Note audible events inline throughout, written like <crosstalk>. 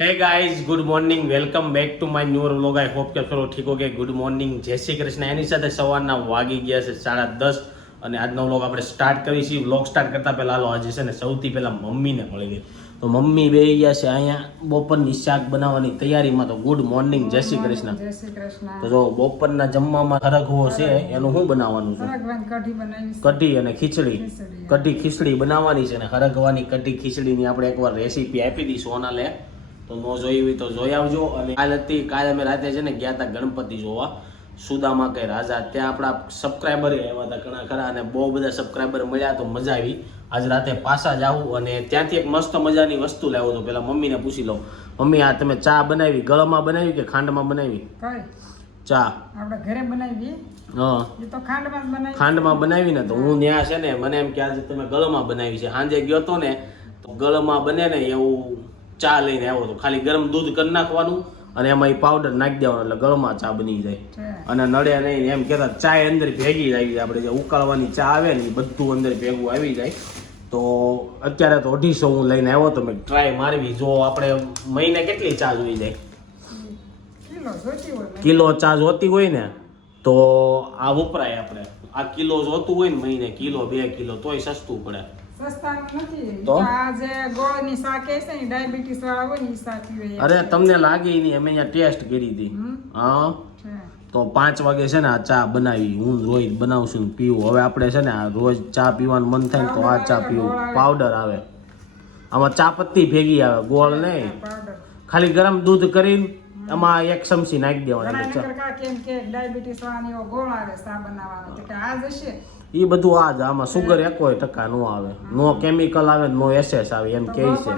Hey guys good morning welcome back to my new vlog I hope કે ચલો ઠીક okay good morning જય શ્રી કૃષ્ણ. એની સાથે સવારના વાગી ગયા છે સાડા દસ અને આજનો વ્લોગ આપણે સ્ટાર્ટ કરી છીએ. વ્લોગ સ્ટાર્ટ કરતા પહેલાં હાલો આજે છે ને સૌથી પહેલા મમ્મીને મળી ગઈ તો મમ્મી બે ગયા છે અહીંયા બપોરની શાક બનાવવાની તૈયારીમાં. તો ગુડ મોર્નિંગ જય શ્રી કૃષ્ણ. જય શ્રી કૃષ્ણ. તો જો બપોરના જમવામાં હરગવો છે એનું શું બનાવવાનું છે? કઢી અને ખીચડી. કઢી ખીચડી બનાવવાની છે ને ખરગવાની કઢી ખીચડીની આપણે એકવાર રેસીપી આપી દઈશું સોનાલે તો ન જોઈ હોય તો જોઈ આવજો. અને કાલ હતી કાલે અમે રાતે છે ને ગયા હતા ગણપતિ જોવા. સુદામા કે રાજા ત્યાં આપણા સબસ્ક્રાઈબર આવ્યા હતા ઘણા ખરા અને બહુ બધા સબસ્ક્રાઈબર મળ્યા તો મજા આવી. આજ રાતે પાછા જાવું અને ત્યાંથી એક મસ્ત મજાની વસ્તુ લાવ્યો તો પેલા મમ્મીને પૂછી લઉં. મમ્મી આ તમે ચા બનાવી? ગળમાં બનાવી કે ખાંડમાં બનાવી? ચા. આપણે ઘરે બનાવી હા. તો ખાંડમાં બનાવી ખાંડમાં બનાવી ને તો હું ત્યાં છે ને મને એમ કે આજે તમે ગળમાં બનાવી છે. સાંજે ગયો તો ને તો ગળમાં બને ને એવું ચા લઈને આવ્યો તો ખાલી ગરમ દૂધ કરી નાખવાનું અને એમાં એ પાવડર નાખી દેવાનો એટલે ગળમાં ચા બની જાય. અને નડે નહીં એમ કહેતા ચા અંદર ભેગી જ આવી જાય. આપણે જે ઉકાળવાની ચા આવે ને એ બધું અંદર ભેગું આવી જાય. તો અત્યારે તો અઢીસો હું લઈને આવ્યો તો મેં ટ્રાય મારવી. જો આપણે મહિને કેટલી ચા જોઈ જાય? કિલો ચા જોતી હોય ને તો આ વપરાય આપણે. આ કિલો જોતું હોય ને મહિને કિલો બે કિલો તોય સસ્તું પડે. અરે તમને લાગે નહીં અમે અહીંયા ટેસ્ટ કરી હતી. હા. તો પાંચ વાગે છે ને આ ચા બનાવી હું રોજ બનાવશું ને પીવું. હવે આપણે છે ને આ રોજ ચા પીવાનું મન થાય ને તો આ ચા પીવું. પાવડર આવે. આમાં ચા પત્તી ભેગી આવે ગોળ નહીં. ખાલી ગરમ દૂધ કરીને એમાં એક ચમચી નાખી દેવાની કેમ કે ડાયાબિટીસ વાળાની ગોળ આવે ચા બનાવવાનો. આ જશે એ બધું આ જ આમાં સુગર એકોય ટકા નો આવે. નો કેમિકલ આવે નો એસેસ આવે એમ કે છે.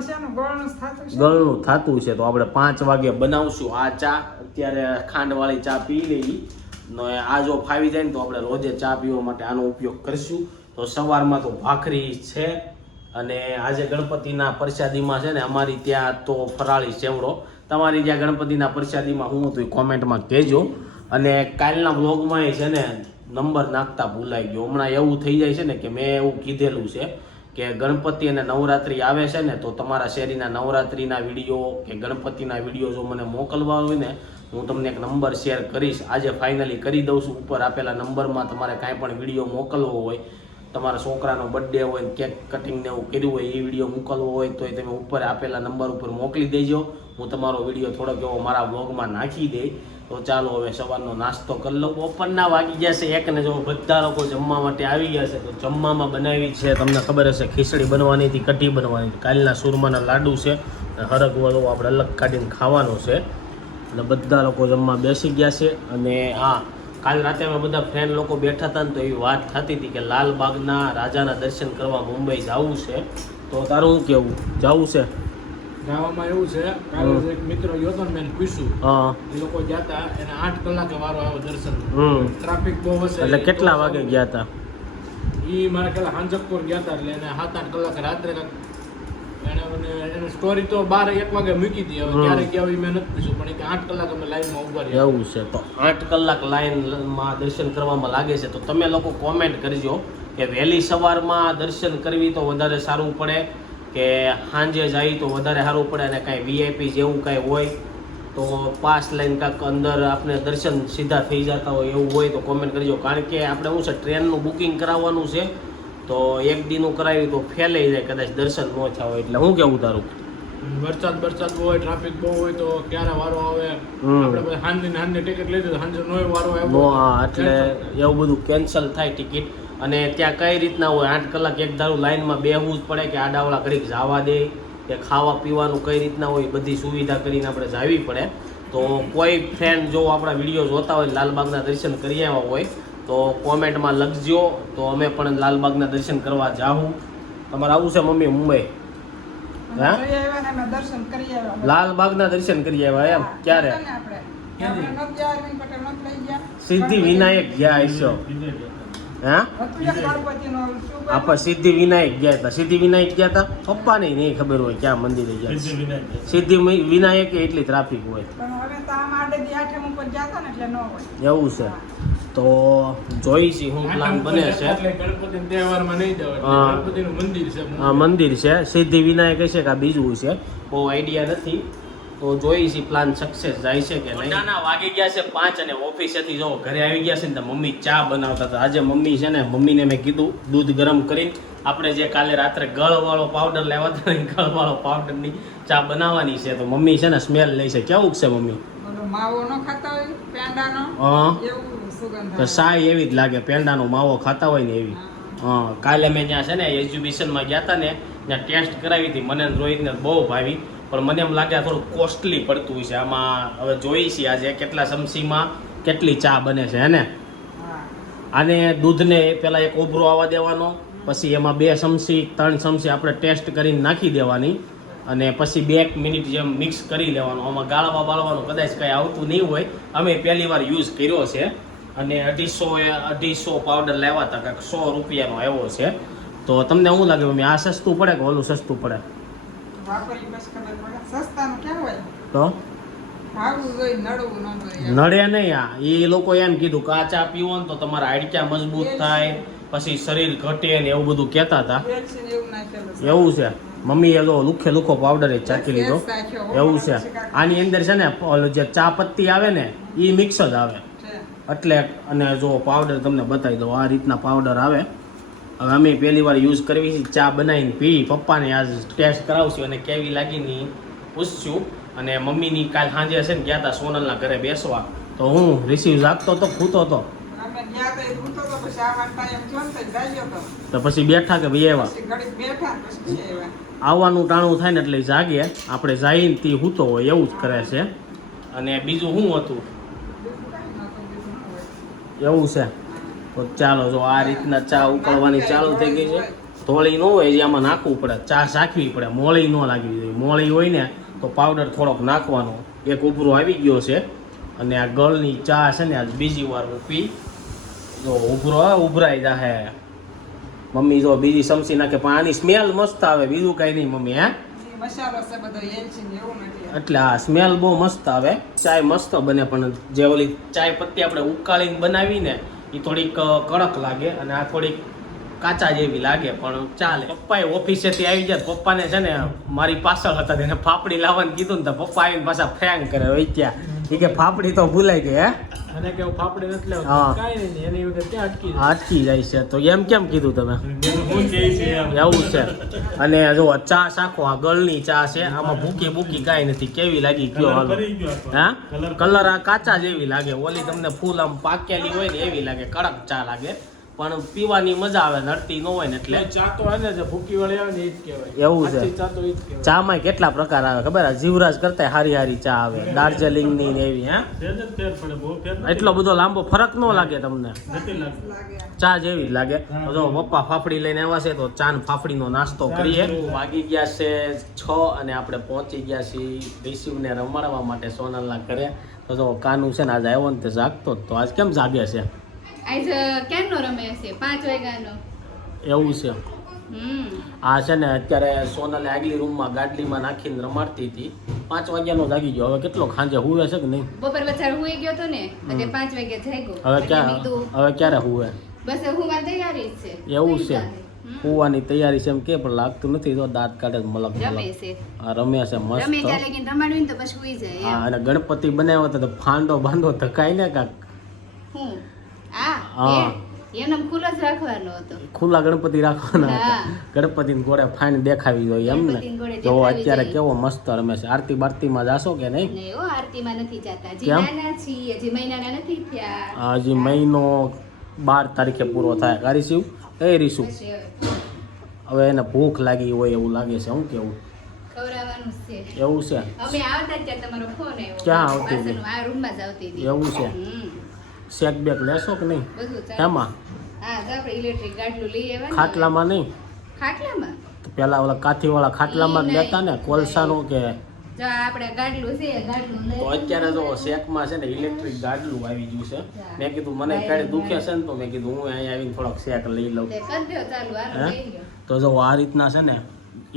ગોળનું થાતું છે? તો આપણે પાંચ વાગે બનાવશું આ ચા. અત્યારે ખાંડવાળી ચા પી લઈ ને આ જો ફાવી જાય ને તો આપણે રોજે ચા પીવા માટે આનો ઉપયોગ કરીશું. તો સવારમાં તો ભાખરી છે અને આજે ગણપતિના પ્રસાદીમાં છે ને અમારી ત્યાં તો ફરાળી સેવડો. તમારી ત્યાં ગણપતિના પ્રસાદીમાં હું હતું કોમેન્ટમાં કહેજો. અને કાલના વ્લોગમાં છે ને નંબર નાખતા ભૂલાઈ ગયો. હમણાં એવું થઈ જાય છે ને કે મેં એવું કીધેલું છે કે ગણપતિ અને નવરાત્રિ આવે છે ને તો તમારા શેરીના નવરાત્રિના વીડિયો કે ગણપતિના વીડિયો જો મને મોકલવા હોય ને, હું તમને એક નંબર શેર કરીશ. આજે ફાઇનલી કરી દઉં છું. ઉપર આપેલા નંબરમાં તમારે કાંઈ પણ વીડિયો મોકલવો હોય, તમારા છોકરાનો બર્થડે હોય કેક કટિંગ ને એવું કર્યું હોય, એ વીડિયો મોકલવો હોય તો તમે ઉપર આપેલા નંબર ઉપર મોકલી દેજો. હું તમારો વીડિયો થોડોક એવો મારા બ્લોગમાં નાખી દઈ તો ચાલો હવે સવારનો નાસ્તો કરી લઉં. બપોરના વાગી ગયા છે, એક ને જો બધા લોકો જમવા માટે આવી ગયા છે, તો જમવામાં બનાવી છે, તમને ખબર હશે, ખીચડી બનવાની હતી, કઢી બનવાની હતી. કાલના સુરમાના લાડુ છે, અને હરગવો તો આપણે અલગ કાઢીને ખાવાનો છે. અને બધા લોકો જમવા બેસી ગયા છે, અને હા, કાલ રાતે અમે બધા ફ્રેન્ડ લોકો બેઠા હતા ને તો એવી વાત થતી હતી કે લાલબાગના રાજાના દર્શન કરવા મુંબઈ જવું છે. તો તારું કેવું જવું છે? ગાવામાં એવું છે કાલે એક મિત્ર ગયો હતો મેં પૂછ્યું. હા. એ લોકો ગયા હતા એને આઠ કલાકે વારો આવ્યો દર્શન ટ્રાફિક બહુ હશે એટલે કેટલા વાગે ગયા હતા એ મારા પેલા હાંજકપુર ગયા હતા એટલે એને સાત આઠ કલાક રાત્રે એને સ્ટોરી તો બાર એક વાગે મૂકી હતી હવે. ક્યારે ગયા હોય મેં નથી પૂછ્યું પણ કે આઠ કલાક અમે લાઈનમાં ઊભા રહ્યા. એવું છે તો આઠ કલાક લાઈનમાં દર્શન કરવામાં લાગે છે તો તમે લોકો કોમેન્ટ કરજો કે વહેલી સવારમાં દર્શન કરવી તો વધારે સારું પડે કે સાંજે જાય તો વધારે સારું પડે અને કાંઈ વીઆઈપી જેવું કાંઈ હોય તો પાસ લઈને કાંક અંદર આપણે દર્શન સીધા થઈ જતા હોય એવું હોય તો કોમેન્ટ કરજો. કારણ કે આપણે શું છે ટ્રેનનું બુકિંગ કરાવવાનું છે તો એક દીનું કરાવી તો ફેલાઈ જાય કદાચ દર્શન ન થયા હોય એટલે હું કેવું તારું? વરસાદ વરસાદ બહુ હોય ટ્રાફિક બહુ હોય તો ક્યારે વારો આવે. આપણે સાંજની સાંજની ટિકિટ લઈ દીધું હાંજે નો વારો આવ્યો. એટલે એવું બધું કેન્સલ થાય ટિકિટ અને ત્યાં કઈ રીતના હોય? આઠ કલાક એક ધારું લાઈનમાં બેહવું જ પડે કે આડાવાળા ઘડીક જવા દે કે ખાવા પીવાનું કઈ રીતના હોય બધી સુવિધા કરીને આપણે જાવી પડે. તો કોઈ ફ્રેન્ડ જો આપણા વીડિયો જોતા હોય લાલબાગના દર્શન કરી આવ્યા હોય તો કોમેન્ટમાં લખજો. તો અમે પણ લાલબાગના દર્શન કરવા જાઉં તમારે આવું છે મમ્મી મુંબઈ? હા? લાલબાગના દર્શન કરી આવ્યા એમ? ક્યારે. સિદ્ધિ વિનાયક ગયા હશો. હા? આપણે સિદ્ધિ વિનાયક ગયા હતા. સિદ્ધિ વિનાયક ગયા હતા? પપ્પા નહીં ખબર હોય ક્યાં મંદિરે ગયા સિદ્ધિ વિનાયક એટલી ટ્રાફિક હોય. એવું છે. તો જોઈ છે. હું. પ્લાન બને છે. હા. મંદિર છે. સિદ્ધિ વિનાયક હશે કે આ બીજું છે? બહુ આઈડિયા નથી. તો જોઈ છે પ્લાન સક્સેસ જાય છે કે નહીં? નાના વાગી ગયા છે પાંચ અને ઓફિસેથી જો ઘરે આવી ગયા છે ને તો મમ્મી ચા બનાવતા હતા. આજે મમ્મી છે ને મમ્મીને મેં કીધું દૂધ ગરમ કરીને આપણે જે કાલે રાત્રે ગળવાળો પાવડર લેવા હતા ને ગળવાળો પાવડરની ચા બનાવવાની છે. તો મમ્મી છે ને સ્મેલ લઈ છે. કેવું છે મમ્મી? માવો ન ખાતા હોય પેંડાનો? હા. તો આવે. સાય એવી જ લાગે પેંડાનો માવો ખાતા હોય ને એવી. હા. હા કાલે મેં જ્યાં છે ને એક્ઝિબિશનમાં ગયા હતા ને ત્યાં ટેસ્ટ કરાવી હતી. મને રોહિતને બહુ ભાવી. પણ મને એમ લાગે આ થોડું કોસ્ટલી પડતું છે આમાં હવે જોઈ છે આજે કેટલા સમસીમાં કેટલી ચા બને છે હે ને? હા. આને દૂધને પહેલાં એક ઉભરો આવવા દેવાનો પછી એમાં બે ચમચી ત્રણ ચમચી આપણે ટેસ્ટ કરીને નાખી દેવાની અને પછી બે એક મિનિટ જેમ મિક્સ કરી લેવાનું. આમાં ગાળવા બાળવાનું કદાચ કંઈ આવતું નહીં હોય. અમે પહેલી વાર યુઝ કર્યો છે અને અઢીસો એ અઢીસો પાવડર લેવા હતા કાંઈક સો રૂપિયાનો આવ્યો છે. તો તમને શું લાગે મેં આ સસ્તું પડે કે ઓલું સસ્તું પડે? તો? નડે નહીં આ. એ લોકો એમ કીધું કે ચા પીવો ને તો તમારા હાડક્યા મજબૂત થાય પછી શરીર ઘટે ને એવું બધું કહેતા હતા. એવું છે. મમ્મીએ તો લુખે લુખો પાવડર એ ચાખી લીધો. એવું છે. આની અંદર છે ને જે ચા પત્તી આવે ને એ મિક્સ જ આવે. એટલે અને જો પાવડર તમને બતાવી દઉં આ રીતના પાવડર આવે. હવે અમે પહેલી વાર યુઝ કરવી છે ચા બનાવીને પી. પપ્પાને આજ ટેસ્ટ કરાવશું અને કેવી લાગીની પૂછશું. અને મમ્મીની કાલ સાંજે છે ને ગયા હતા સોનલના ઘરે બેસવા. તો હું રિસીવ જાગતો તો ખૂતો તો. અમે ગયા તા પછી બેઠા કે ભાઈ એવા. આવવાનું ટાણું થાય ને એટલે જાગે આપણે જઈને તે હૂતો હોય એવું જ કરે છે. અને બીજું શું હતું. એવું છે. તો ચાલો જો આ રીતના ચા ઉકળવાની ચાલુ થઈ ગઈ છે. ધોળી ન હોય જે આમાં નાખવું પડે. ચા સાખવી પડે. મોળી ન લાગવી જોઈએ. મોળી હોય ને તો પાવડર થોડોક નાખવાનો. એક ઉભરો આવી ગયો છે. અને આ ગળની ચા છે ને આજ બીજી વાર હું પી જો ઉભરો ઉભરાઈ જાહે. મમ્મી જો બીજી સમસી નાખે પણ આની સ્મેલ મસ્ત આવે. બીજું કાંઈ નહીં મમ્મી હે? એટલે આ સ્મેલ બહુ મસ્ત આવે. ચાય મસ્ત બને પણ જે ઓલી ચાય પત્તી આપણે ઉકાળીને બનાવીને એ થોડીક કડક લાગે અને આ થોડીક કાચા જેવી લાગે, પણ ચાલે. પપ્પાએ ઓફિસેથી આવી જાય પપ્પાને છે ને મારી પાછળ હતા તેને ફાફડી લાવવાનું કીધું ને તો પપ્પા આવીને પાછા ફેંગ કરે, હોય ત્યાં. એ કે ફાફડી તો ભૂલાઈ ગઈ હે? અને કે ફાફડી નથી લેવા કાઈ નહીં એની વગર ક્યાં અટકી જાય? અટકી જાય છે. તો એમ કેમ કીધું તમે. એવું છે. અને જો ચા સાખો આ ગળની ચા છે આમાં ભૂકી ભૂકી કાઈ નથી. કેવી લાગી કયો હાલો. હા? કલર આ કાચા જેવી લાગે. ઓલી તમને ફૂલ આમ પાકેલી હોય ને એવી લાગે. કડક ચા લાગે. પણ પીવાની મજા આવે નડતી ન હોય ને એટલે. ચા તો એને જે ભૂકી વાળી આવે ને એ જ કહેવાય. એવું છે. ચા તો એ જ કહેવાય. ચામાં કેટલા પ્રકાર આવે ખબર? આ જીવરાજ કરતા હારી હારી ચા આવે દાર્જિલિંગની ને એવી હે. એટલો બધો લાંબો ફરક ન લાગે તમને? ચા જેવી જ લાગે. જો પપ્પા ફાફડી લઈને આવ્યા છે તો ચા ને ફાફડીનો નાસ્તો કરીએ. વાગી ગયા છે છ અને આપણે પહોંચી ગયા છીએ રિસીવને રમાડવા માટે સોનલના ઘરે. તો જો કાનું છે ને આજે આવ્યો ને તે જાગતો જ તો. આજ કેમ જાગે છે? આજ ક્યારનો રમે છે? પાંચ વાગ્યાનો? એવું છે. આ છે ને અત્યારે સોનલ આગલી રૂમમાં ગાડલીમાં નાખીને રમાડતી હતી. પાંચ વાગ્યાનો જાગી ગયો. હવે કેટલો ખાંજે હુવે છે કે નહીં? બપોર વચ્ચે હુઈ ગયો તો ને? અને પાંચ વાગ્યા જાગ્યો. હવે ક્યારે હવે ક્યારે હુવે? બસ હુવા તૈયારી છે. એવું છે. હુવાની તૈયારી છે એમ કે પણ લાગતું નથી તો દાંત કાઢે મલક રમે છે. આ રમે છે રમે મસ્ત હા અને ગણપતિ બનાવ્યો તો ફાંડો બાંધો ધકાય ને કાક. હું. એનો ખુલ્લો જ રાખવાનો હતો. ખુલ્લા ગણપતિ રાખવાના હતા. હા. ગોળે ફાઈન દેખાવી જોઈએ એમ ને જો અત્યારે કેવો મસ્ત રમે છે. આરતી બારતીમાં જાશો કે નહીં? ને ઓ આરતીમાં નથી જાતા. હજી નાના છીએ હજી મહિનાના નથી થયા. હજી મહિનો બાર તારીખે પૂરો થાય. કરીશું એ રીશું. હવે એને ભૂખ લાગી હોય એવું લાગે છે. હું કેવું? એવું છે. ક્યાં આવતી એવું છે. શેક બેક લેશો કે નહીં? એમાં? હા તો આપણે ઇલેક્ટ્રિક ગાડલું લઈ આવવાનું ખાટલામાં નહીં? ખાટલામાં? તો પેલા ઓલા કાથીવાળા ખાટલામાં જ લેતા ને. કોલસાનું કે? જો આ આપણે ગાડલું છે ગાડલું લઈ તો અત્યારે જો શેકમાં છે ને ઇલેક્ટ્રિક ગાડલું આવી ગયું છે. મેં કીધું મને કાંઈ દુખે છે ને તો મેં કીધું હું અહીંયા આવીને થોડોક શેક લઈ લઉં. હે? તો જો આ રીતના છે ને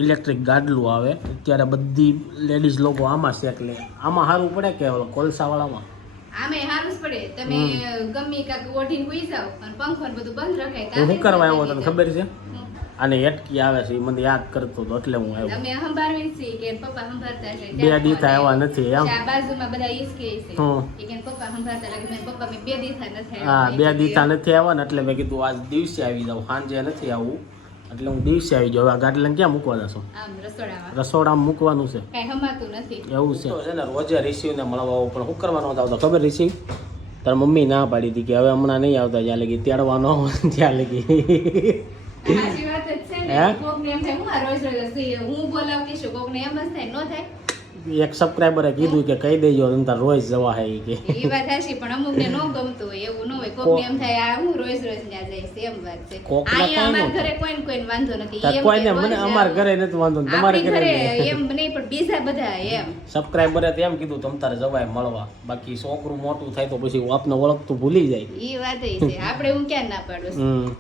ઇલેક્ટ્રિક ગાડલું આવે અત્યારે બધી લેડીઝ લોકો આમાં શેક લે. આમાં સારું પડે કે ઓલો કોલસાવાળામાં? આમે હારું જ પડે. તમે ગમે કાક ઓઢીને હુઈ જાવ અને પંખો ને બધું બંધ રખાય હું શું કરવા આવ્યો તને ખબર છે? અને એટકી આવે છે એ મને યાદ કરતો હતો એટલે હું આવ્યો. અમે સંભાળવી છે કે પપ્પા સંભાળતા છે બે દીથા આવા નથી એમ. આ બાજુમાં બધા ઈસ કે છે. કે પપ્પા સંભાળતા લાગે મેં પપ્પા મેં બે દીથા નથી હા. બે દીથા નથી આવ્યા ને એટલે મેં કીધું આજ દિવસે આવી જાવ સાંજે નથી આવવું એટલે હું દિવસે આવી જાઉં. આ ગાડી લઈને ક્યાં મૂકવા જશો આમ રસોડામાં. રસોડામાં મૂકવાનું છે. કઈ હમાતું નથી. એવું છે. છે ને રોજે રિસીવને મળવા આવું પણ શું કરવાનો હતો આવતો? ખબર રિસીવ તારી મમ્મી ના પાડી હતી કે હવે હમણાં નહીં આવતા જ્યાં લગી તેડવાનો ત્યાં લગી. સાચી વાત જ છે હે? ને ન એક સબસ્ક્રાઇબરે કીધું કે કહી દેજો અને તાર રોજ જવા હે કે. એ વાત હશે પણ અમુકને નો ગમતું હોય એવું ન હોય. કોક એમ થાય આ હું રોજ રોજ ત્યાં જઈશ. એમ વાત છે. કાંઈ અમારા ન ઘરે કોઈને કોઈને વાંધો નથી. કોઈને મને અમાર ઘરે નથી વાંધો ને તમારે ઘરે એમ નહીં પણ બીજા બધા એમ. સબસ્ક્રાઇબરે તો એમ કીધું તમ તારે જવાય મળવા. બાકી છોકરું મોટું થાય તો પછી આપને ઓળખતું ભૂલી જાય. એ વાત છે. આપણે હું ક્યાં ના પાડું?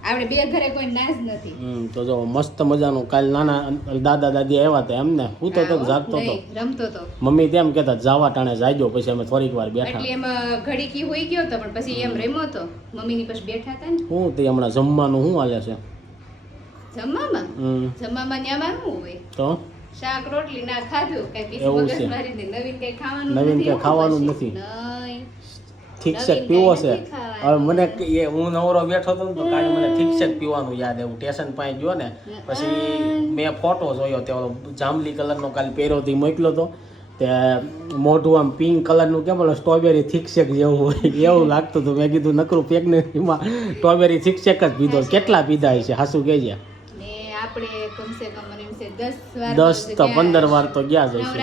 આપણે બે ઘરે કોઈ ના જ નથી. તો જો મસ્ત મજાનું કાલ નાના દાદા દાદી આવ્યા હતા એમને. હું તો જાગતો હતો રમતો રમતો તો. મમ્મી તેમ કહેતા જાવા ટાણે જાજો પછી અમે થોડીક વાર બેઠા. એટલે એમ ઘડી કી હોઈ ગયો તો પણ પછી એમ રેમો તો? મમ્મીની પાસે બેઠા હતા ને? હું તે હમણાં જમવાનું શું હાલે છે? જમવામાં? જમવામાં ન્યામાં શું હોય? તો? શાક રોટલી ના ખાધું? કઈ એવું મગજ મારી ને નવીન કઈ ખાવાનું નવીન કઈ ખાવાનું નથી. ઠીક છે પીવો છે. હવે મને એ હું નવરો બેઠો હતો તો કાલે મને ઠીક છે પીવાનું યાદ એવું ટેશન પાસે ગયો ને પછી મેં ફોટો જોયો તે જાંબલી કલરનો કાલે પહેર્યો તે મોકલ્યો હતો તે મોઢું આમ પિંક કલરનું કેમ બોલો સ્ટ્રોબેરી થિકસેક જેવું હોય એવું લાગતું હતું. મેં કીધું નકરું પ્રેગ્નન્સીમાં સ્ટ્રોબેરી થિકસેક જ પીધો. કેટલા પીધા છે હાસુ એમ છે દસ તો પંદર વાર તો ગયા જ હશે.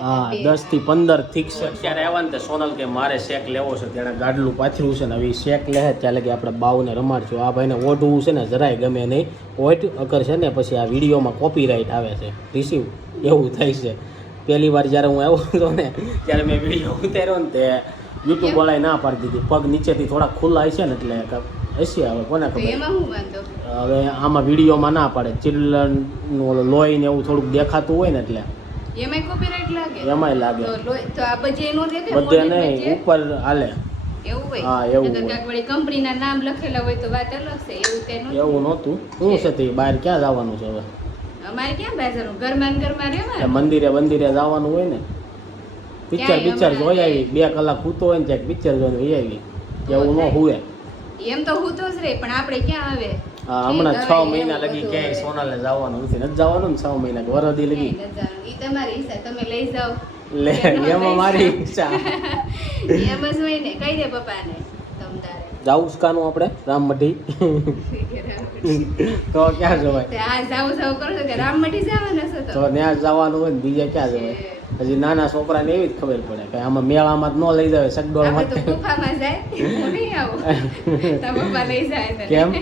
હા દસથી પંદર થીક છે અત્યારે આવ્યા ને તે સોનલ કે મારે શેક લેવો છે તેણે ગાડલું પાથર્યું છે ને હવે શેક લે ત્યાં લગી આપણે બાવને રમાડશું આ ભાઈને ઓઢવું છે ને જરાય ગમે નહીં. ઓઢ અગર છે ને પછી આ વિડીયોમાં કોપીરાઇટ આવે છે. રિસીવ એવું થાય છે. પહેલી વાર જ્યારે હું આવ્યો હતો ને ત્યારે મેં વીડિયો ઉતાર્યો ને તે યુટ્યુબ વાળાએ ના પાડી દીધી. પગ નીચેથી થોડા ખુલ્લા હશે ને એટલે હશે હવે કોને ખબર? હવે આમાં વિડીયોમાં ના પાડે. ચિલ્ડ્રન લોહી ને એવું થોડુંક દેખાતું હોય ને એટલે. એમાંય કોપીરાઇટ લાગે? એમાંય લાગે. તો આ બધે નો દેખાય બધે નહીં ઉપર હાલે. એવું હોય? હા, એવું હોય. કંપનીના નામ લખેલા હોય તો વાત અલગ છે એવું નહોતું. શું છે તે? બહાર ક્યાં જવાનું છે હવે? અમારે ક્યાં બેસવાનું ઘરમાં ને ઘરમાં એ રહેવાનું મંદિરે મંદિરે જવાનું હોય ને. પિક્ચર પિક્ચર જોઈ આવી. બે કલાક સૂતો હોય ને ત્યાં પિક્ચર જોઈને જોઈ આવી. એવું ન હુએ. એમ તો હું જ રહે પણ આપણે ક્યાં આવે? હા હમણાં છ મહિના લગી ક્યાંય સોનાલે જવાનું નથી. નથી જવાનું ને છ મહિના વરદી લગી. ઈ તમારી ઈચ્છા તમે લઈ જાઓ. લે એમાં મારી. ઈચ્છા. <laughs> એમ જ હોય ને કહી દે પપ્પાને. જાવું છે કાનું આપણે? રામમઢી તો ક્યાં જવાય? તે ત્યાં જવાનું હોય ને બીજા ક્યાં જવાય? હજી નાના છોકરાને એવી જ ખબર પડે કે આમાં મેળામાં જ ન લઈ જાય. <laughs> તને. કેમ?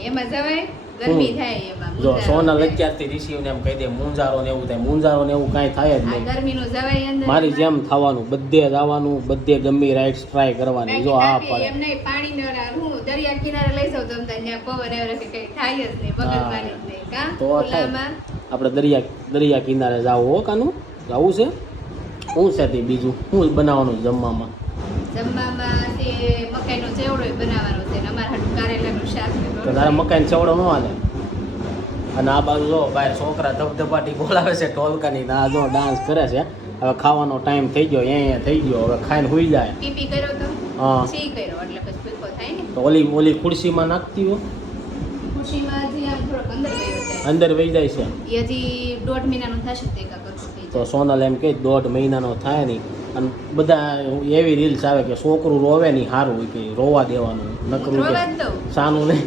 એમાં જવાય? ગરમી. થાય એમાં જો સોનલ. અત્યારથી રિસીવને એમ કહી દે મુંજારો ને એવું થાય મુંજારો ને એવું કાંઈ થાય જ નહીં. ગરમીનું જવાય અંદર મારી જેમ થવાનું બધે જવાનું બધે ગમી રાઈટ ટ્રાય કરવાની જો આ પડે. એમ નહીં પાણી ને હું દરિયા કિનારે લઈ જાઉં તો એમ ત્યાં પવન એવરે કે કંઈ થાય જ નહીં મગજ મારી જ નહીં કા? તો. આપણે દરિયા દરિયા કિનારે જાવું હો કાનું? જવું છે? હું છે તે બીજું? હું બનાવવાનું જમવામાં. જમવામાં તે મકાઈનો ચેવડો બનાવવાનો છે અમારા હાટું કારેલાનું શાક ને તો. તારે મકાઈને ચવડો ન હાલે. અને આ બાજુ જો બહાર છોકરા ધબધબાટી બોલાવે છે ટોલકાની ને આ જો ડાન્સ કરે છે. હવે ખાવાનો ટાઈમ થઈ ગયો અહીંયા થઈ ગયો. હવે ખાઈને હુઈ જાય. પીપી કર્યો તો? હા. સી કર્યો એટલે પછી ભૂખો થાય ને? તો ઓલી ઓલી ખુરશીમાં નાખતી હો. ખુરશીમાં જે આ થોડો અંદર ગયો છે અંદર વહી જાય છે. હજી દોઢ મહિનાનો થશે તે કાં કરતું તો સોનલ એમ કે દોઢ મહિનાનો થાય નહીં. અને બધા એવી રીલ્સ આવે કે છોકરું રોવે નહીં સારું હોય કે રોવા દેવાનું. નકરું કે સાનું નહીં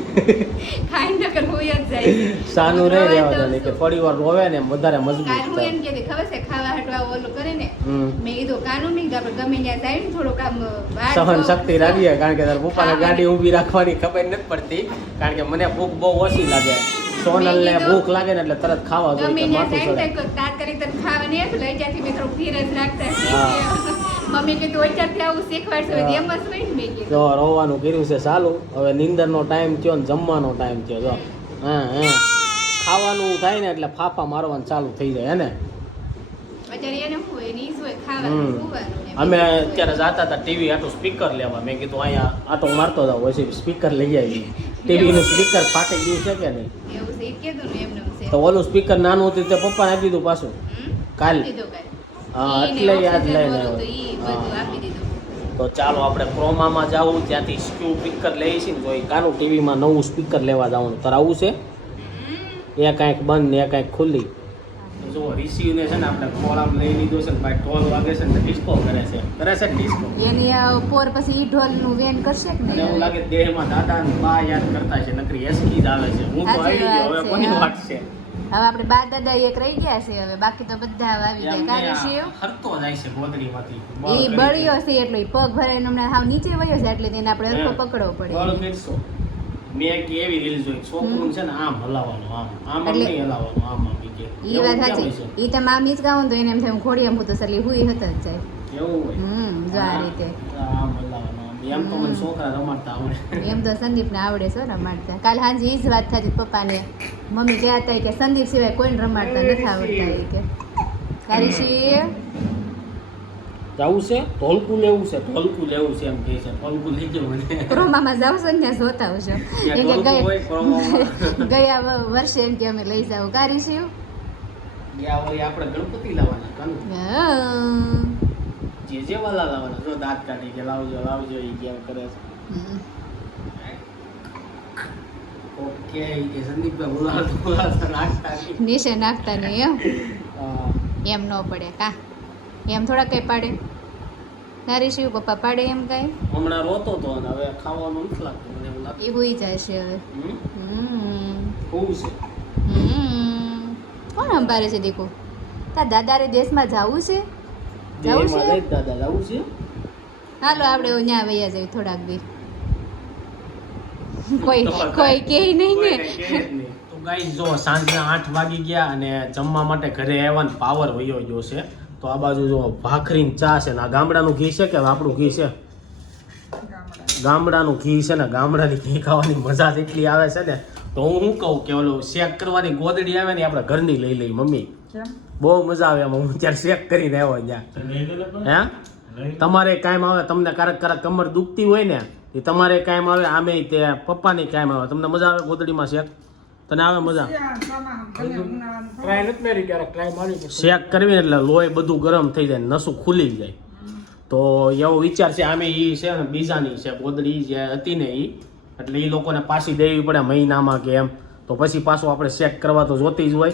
સાનું નહીં રહેવા દઉં દે કે. થોડી વાર રોવે ને વધારે મજબૂત એમ કે ખબર છે ખાવા હટવા ઓલું કરે ને મેં કીધું કાનું મેં કીધું આપણે ગમે ત્યાં જાય ને બહાર સહન શક્તિ રાખીએ કારણ કે તારા પપ્પાને ગાડી ઊભી રાખવાની ખબર નથી પડતી કારણ કે મને ભૂખ બહુ ઓછી લાગે. સોનલ ને ભૂખ લાગે ને એટલે તરત ખાવા જોઈએ માથું તો તાત્કાલિક તને ખાવાની એટલે લઈ જાતી મેં થોડુંક ધીરજ રાખતા. મમ્મી કીધું અત્યારથી આવું શીખવાડશે. એમ જ નહીં મેં કીધું. જો રોવાનું કર્યું છે સારું હવે નિંદરનો ટાઈમ થયો ને જમવાનો ટાઈમ થયો જો. હા હા. ખાવાનું થાય ને એટલે ફાફા મારવાનું ચાલુ થઈ જાય હે ને? અમે અત્યારે. જતા હતા ટીવી આટલું સ્પીકર લેવા. મેં કીધું અહીંયા આટો મારતો હતા પછી સ્પીકર લઈ આવી. <laughs> ટીવીનું સ્પીકર ફાટી ગયું છે કે નહીં? તો ઓલું સ્પીકર નાનું હતું તે પપ્પાને આપી દીધું પાછું. કાલ. હા, એટલે યાદ લઈને તો ચાલો આપણે ક્રોમામાં જાવું ત્યાંથી સ્ક્યુ સ્પીકર લઈએ છીએ ને તો એ કાનું ટીવીમાં નવું સ્પીકર લેવા જવાનું. તારે આવું છે. એ કાંઈક બંધ ને એ કાંઈક ખુલ્લી. જો રિસીવને છે ને આપણે કોલામ લઈ લીધો છે ને ભાઈ ઢોલ વાગે છે ને ડિસ્કો કરે છે. કરે છે ડિસ્કો એની પોર પછી ઈ ઢોલનું વેન કરશે કે નહીં એવું લાગે દેહમાં દાદા ને બા યાદ કરતા છે નકરી એસકી જ આવે છે. હું તો આવી ગયો હવે કોની વાત છે? હવે આપણે બા દાદા એક રહી ગયા છે હવે બાકી તો બધા આવી ગયા. કારે શિવ? હરતો જાય છે ગોદડીમાંથી એ બળ્યો છે. એટલે પગ ભરાઈને હમણાં હાવ નીચે વયો છે એટલે તેને આપણે હરખો પકડવો બળ પડે મેં એક એવી રીલ જોઈ છોકરું છે ને આમ હલાવવાનું આમ. આમ નહીં હલાવવાનું આમ આમ. ઈ વાત સાચી. એ તમે ઈ તો મામી જ ગાવું તો એને એમ થાય હું ઘોડી એમ તો સલી હુઈ હતા જ જાય. એવું હોય? હમ જો આ રીતે. આમ આમ. એમ તો મને ને છોકરા રમાડતા આવડે. એમ તો સંદીપને આવડે છે રમાડતા. કાલ હાજી ઈ જ વાત થતી પપ્પાને. મમ્મી કહેતા હતા કે સંદીપ સિવાય કોઈને રમાડતા નથી આવડતા એ કે. તારી જવું છે? ઢોલકું લેવું છે? ઢોલકું લેવું છે એમ કહે છે. ઢોલકું લઈ જવું મને. ક્રોમામાં જાવ છો ને ત્યાં જોતા આવશો એમ કે હોય <laughs> ગયા ગયા વર્ષે એમ કે અમે લઈ જાવ. કારી શિવ ગયા આપણે ગણપતિ લાવવાના કાનું. જે જે વાલા લાવવાના જો દાંત કાઢી કે લાવજો લાવજો એ કેમ કરે છે. હમ. ઓકે ઈ કે સંદીપભાઈ બોલાવતો બોલાવતો નાખતા નહીં. નીચે નાખતા નહીં એમ. એમ ન પડે કા? એમ થોડા કઈ પાડે? તારી શિવ પપ્પા પાડે એમ કઈ? હમણાં રોતો તો અને હવે ખાવાનું નથી લાગતું મને એવું લાગે. એ હોઈ જાય છે હવે. હમ? હોવું છે. કોણ અંબારે છે દેખો તાર દાદારે દેશમાં જવું છે? જવું છે? દાદા જવું છે. હાલો આપણે ત્યાં વૈયા જઈએ થોડાક દી. <laughs> કોઈ કોઈ કે નહીં ને. તો ગાઈસ જો સાંજના આઠ વાગી ગયા અને જમવા માટે ઘરે આવવાનો પાવર વયો ગયો છે. તો આ બાજુ જો ભાખરી ચા છે ને આ ગામડાનું ઘી છે કે આપણું ઘી છે? ગામડાનું ઘી છે ને ગામડાની ઘી ખાવાની મજા જ એટલી આવે છે ને તો હું શું કહું કે ઓલું શેક કરવાની ગોદડી આવે ને આપણે ઘરની લઈ લઈ મમ્મી. બહુ મજા આવે એમાં હું ત્યારે શેક કરીને આવ્યો ત્યાં હે? તમારે કાયમ આવે તમને કારક કારક કમર દુખતી હોય ને એ તમારે કાયમ આવે આમે તે પપ્પાની કાયમ આવે. તમને મજા આવે ગોદડીમાં શેક? તને આવે મજા? શેક કરવી ને એટલે લોહી બધું ગરમ થઈ જાય નસું ખુલી જાય. તો એવો વિચાર છે, આમે એ છે ને, બીજાની છે, ગોદડી જે હતી ને એ એટલે એ લોકોને પાછી દેવી પડે મહિનામાં કે એમ. તો પછી પાછું આપણે ચેક કરવા તો જોતી જ હોય.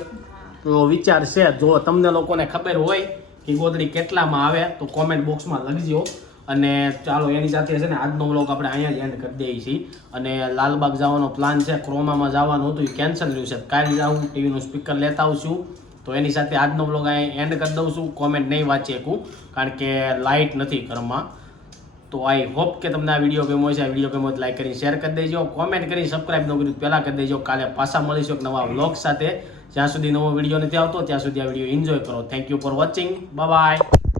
તો વિચાર છે, જો તમને લોકોને ખબર હોય કે ગોદડી કેટલામાં આવે, તો કોમેન્ટ બોક્સમાં લખજો. અને ચાલો, એની સાથે છે ને, આજનો વ્લોગ આપણે અહીંયા જ એન્ડ કરી દઈએ છીએ. અને લાલબાગ જવાનો પ્લાન છે ક્રોમામાં જવાનું હતું એ કેન્સલ રહ્યું છે. કાલે જાઉં ટીવીનું સ્પીકર લેતા આવશું. તો એની સાથે આજનો બ્લોગ અહીંયા એન્ડ કરી દઉં છું. કોમેન્ટ નહીં વાંચી શકું, કારણ કે લાઇટ નથી ઘરમાં. તો આઈ હોપ કે તમને આ વીડિયો ગમ્યો છે આ વીડિયો ગમ્યો લાઈક કરી શેર કરી દેજો. કોમેન્ટ કરી સબસ્ક્રાઈબ ન કર્યું પહેલાં કરી દેજો. કાલે પાછા મળીશું એક નવા બ્લોગ સાથે. જ્યાં સુધી નવો વીડિયો નથી આવતો, ત્યાં સુધી આ વીડિયો એન્જોય કરો. Thank you for watching bye